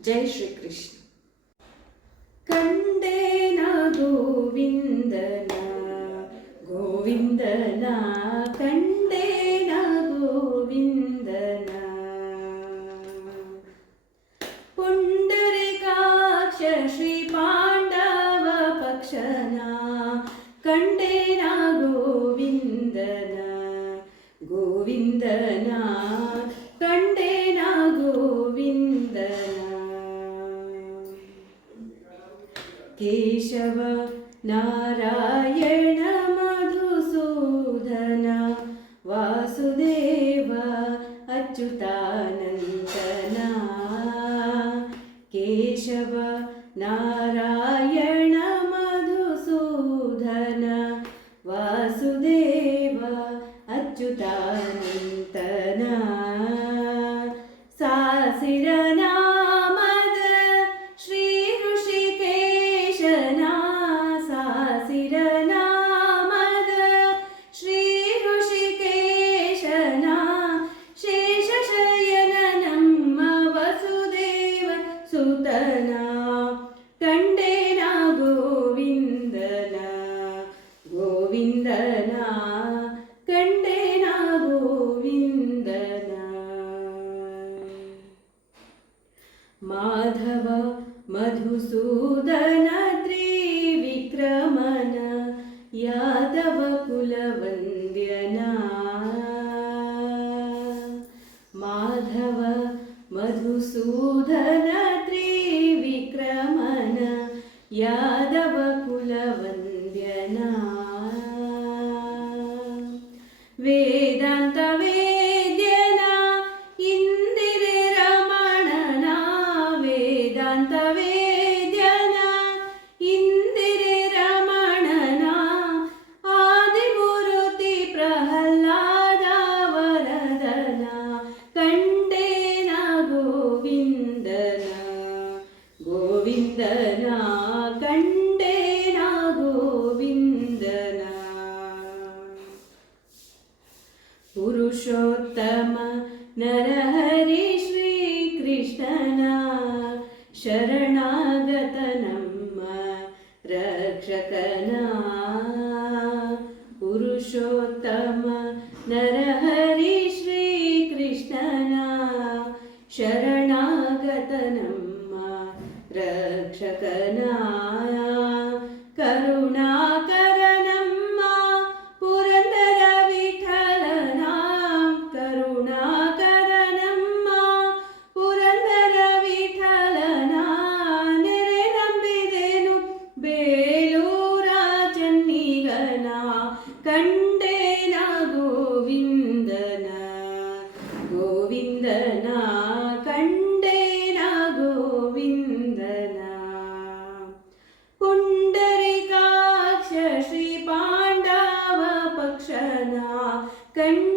जय श्री कृष्ण. ಕಂಡೇನ ಗೋವಿಂದನ ಗೋವಿಂದನ ಕಂಡೇನ ಗೋವಿಂದನ ಪುಂಡರೀಕಾಕ್ಷ ಶ್ರೀ ಪಾಂಡವ ಪಕ್ಷನ ಕಂಡೇನ ಗೋವಿಂದನ ಗೋವಿಂದನ ಕಂಡೇನ ಗೋವಿಂದನ ಕೇಶವ ನಾರಾಯಣ ಮಧುಸೂದನ ವಾಸುದೇವ ಅಚ್ಯುತಾನಂದನ ಕೇಶವ ನಾರಾಯಣ ಮಧುಸೂದನ ವಾಸುದೇವ ಅಚ್ಯುತಾನಂದನ ಸಾಸಿರನ ಕಂಡೇನ ಗೋವಿಂದನ ಗೋವಿಂದನ ಕಂಡೇನ ಗೋವಿಂದನ ಮಾಧವ ಮಧುಸೂದನ ತ್ರಿವಿಕ್ರಮನ ಯಾದವ ಕುಲವಂದ್ಯನ ಮಾಧವ ಮಧುಸೂದನ ತ್ರಿವಿಕ್ರಮನ ಯಾದವ ಕುಲವಂದ್ಯನ ವೇದಾಂತ ವೇದ್ಯನ ಇಂದಿರೆ ರಮಣನ ವೇದಾಂತ ವೇದ್ಯನ ಇಂದಿರೆ ರಮಣನ ಆದಿಮೂರ್ತಿ ಪ್ರಹ್ಲಾದ ವರದನ ಕಂಡೇನ ಗೋವಿಂದನ ಗೋವಿಂದನ ಕಂಡೇನ ಗೋವಿಂದನ ಪುರುಷೋತ್ತಮ ನರಹರಿ ಶ್ರೀ ಕೃಷ್ಣನ ಶರಣಾಗತ ನಮ್ಮ ರಕ್ಷಕನ ಪುರುಷೋತ್ತಮ ನರಹರಿ ಶ್ರೀ ಕೃಷ್ಣನ ಶರಣಾಗತ ನಮ್ಮ ರಕ್ಷಕನ ಕರುಣಾಕರ ನಮ್ಮ ಪುರಂದರ ವಿಠಲನ ಕರುಣಾಕರ ನಮ್ಮ ಪುರಂದರ ವಿಠಲನ ನೆರೆ ನಂಬಿದೆನು ಬೇಲೂರ ಚನ್ನಿಗನ ಕಂಡೇನ ಗೋವಿಂದನ ಗೋವಿಂದನ ಕಂಡೇನ ಗೋವಿಂದನ ಪುಂಡರೀಕಾಕ್ಷ ಶ್ರೀ ಪಾಂಡವ ಪಕ್ಷನ ಕಂಡ